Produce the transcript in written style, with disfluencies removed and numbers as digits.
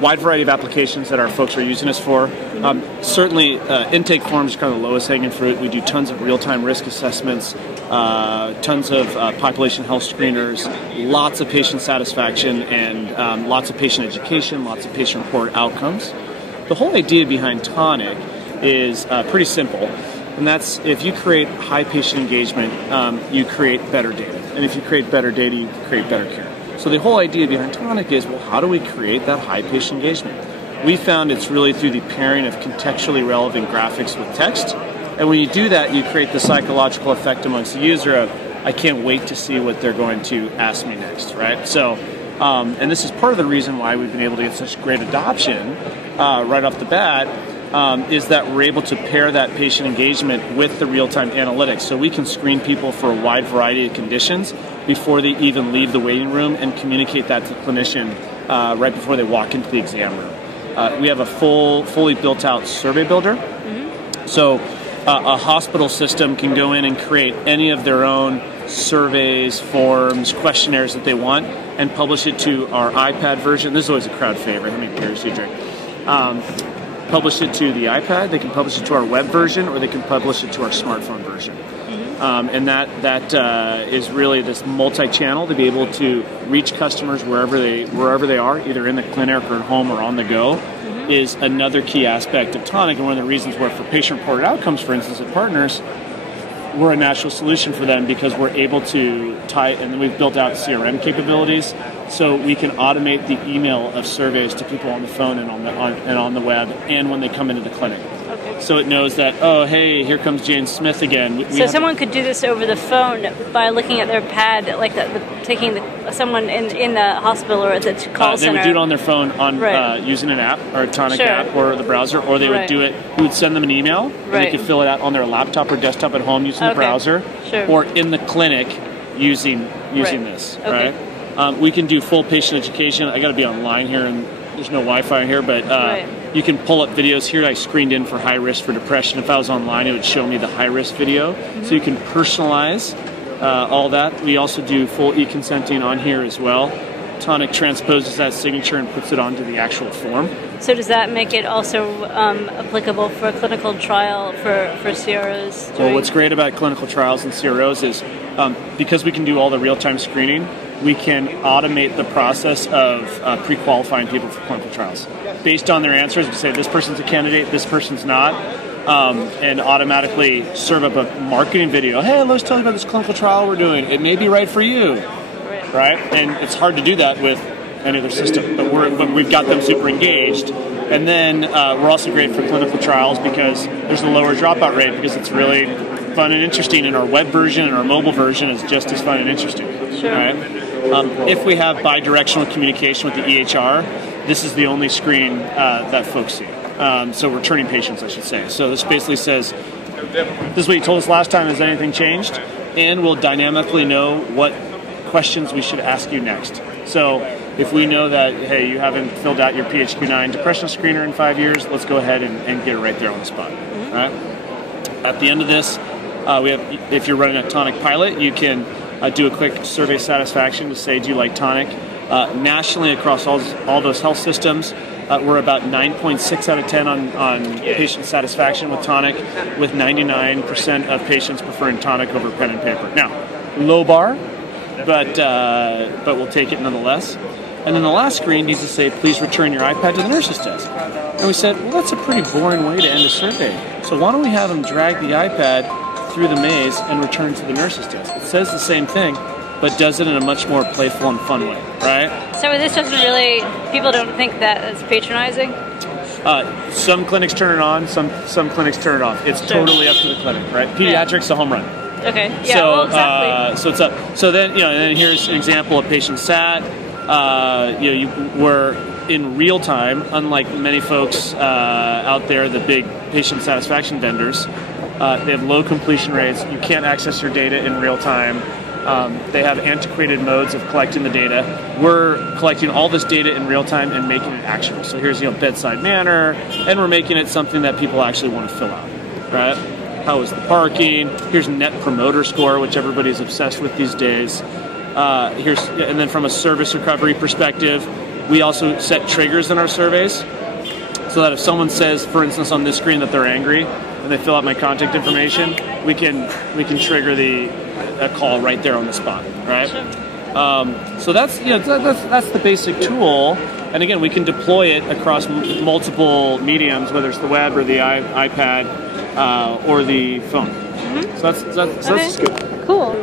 wide variety of applications that our folks are using us for. Certainly, intake forms are kind of the lowest hanging fruit. We do tons of real-time risk assessments, tons of population health screeners, lots of patient satisfaction, and lots of patient education, lots of patient reported outcomes. The whole idea behind Tonic is pretty simple, and that's if you create high patient engagement, you create better data. And if you create better data, you create better care. So the whole idea behind Tonic is, well, how do we create that high patient engagement? We found it's really through the pairing of contextually relevant graphics with text. And when you do that, you create the psychological effect amongst the user of, I can't wait to see what they're going to ask me next, right? So, and this is part of the reason why we've been able to get such great adoption right off the bat, is that we're able to pair that patient engagement with the real-time analytics. So we can screen people for a wide variety of conditions before they even leave the waiting room and communicate that to the clinician right before they walk into the exam room. We have a fully built-out survey builder. So a hospital system can go in and create any of their own surveys, forms, questionnaires that they want and publish it to our iPad version. This is always a crowd favorite. How many beers do you drink? Publish it to the iPad, they can publish it to our web version, or they can publish it to our smartphone version. And that is really this multi-channel to be able to reach customers wherever they are, either in the clinic or at home or on the go, is another key aspect of Tonic, and one of the reasons where for patient-reported outcomes, for instance, at Partners, we're a natural solution for them because we're able to tie, and then we've built out CRM capabilities, so we can automate the email of surveys to people on the phone and on the web, and when they come into the clinic. Okay. So it knows that, oh, hey, here comes Jane Smith again. So someone could do this over the phone by looking at their pad, like taking someone in the hospital or the call center. They would do it on their phone using an app or a Tonic app or the browser, or they would do it. We would send them an email, and they could fill it out on their laptop or desktop at home using the browser, or in the clinic using this. Right. We can do full patient education. I got to be online here, and there's no Wi-Fi here, but you can pull up videos here. I screened in for high risk for depression. If I was online, it would show me the high risk video. So you can personalize all that. We also do full e-consenting on here as well. Tonic transposes that signature and puts it onto the actual form. So does that make it also applicable for a clinical trial for CROs? Well, what's great about clinical trials and CROs is because we can do all the real-time screening, we can automate the process of pre-qualifying people for clinical trials. Based on their answers, we say this person's a candidate, this person's not, and automatically serve up a marketing video. Hey, let's tell you about this clinical trial we're doing. It may be right for you, right? And it's hard to do that with any other system, but we've got them super engaged. And then we're also great for clinical trials because there's a lower dropout rate because it's really fun and interesting, and our web version and our mobile version is just as fun and interesting. Sure. Right? If we have bi-directional communication with the EHR, this is the only screen that folks see. So returning patients, I should say. So this basically says, this is what you told us last time, has anything changed? And we'll dynamically know what questions we should ask you next. So if we know that, hey, you haven't filled out your PHQ-9 depression screener in 5 years, let's go ahead and get it right there on the spot. Right? At the end of this, we have, if you're running a Tonic pilot, you can do a quick survey satisfaction to say, do you like Tonic? Nationally, across all those health systems, we're about 9.6 out of 10 on patient satisfaction with Tonic, with 99% of patients preferring Tonic over pen and paper. Now, low bar, but we'll take it nonetheless. And then the last screen needs to say, please return your iPad to the nurse's desk. And we said, well, that's a pretty boring way to end a survey. So why don't we have them drag the iPad through the maze and return to the nurse's desk? It says the same thing, but does it in a much more playful and fun way, right? So this doesn't really, people don't think that it's patronizing? Some clinics turn it on, some clinics turn it off. It's totally up to the clinic, right? Pediatrics, a home run. Okay, yeah, so, well, exactly. So it's up. So then, and then here's an example of patient sat. We're in real time, unlike many folks out there, the big patient satisfaction vendors. They have low completion rates. You can't access your data in real time. They have antiquated modes of collecting the data. We're collecting all this data in real time and making it actionable. So here's bedside manner, and we're making it something that people actually want to fill out, right? How is the parking? Here's Net Promoter Score, which everybody's obsessed with these days. And then from a service recovery perspective, We also set triggers in our surveys so that if someone says, for instance, on this screen that they're angry and they fill out my contact information, we can trigger a call right there on the spot, right? Sure. So that's that's the basic tool, and again, we can deploy it across multiple mediums, whether it's the web or the iPad or the phone. Mm-hmm. So that's okay. good. Cool.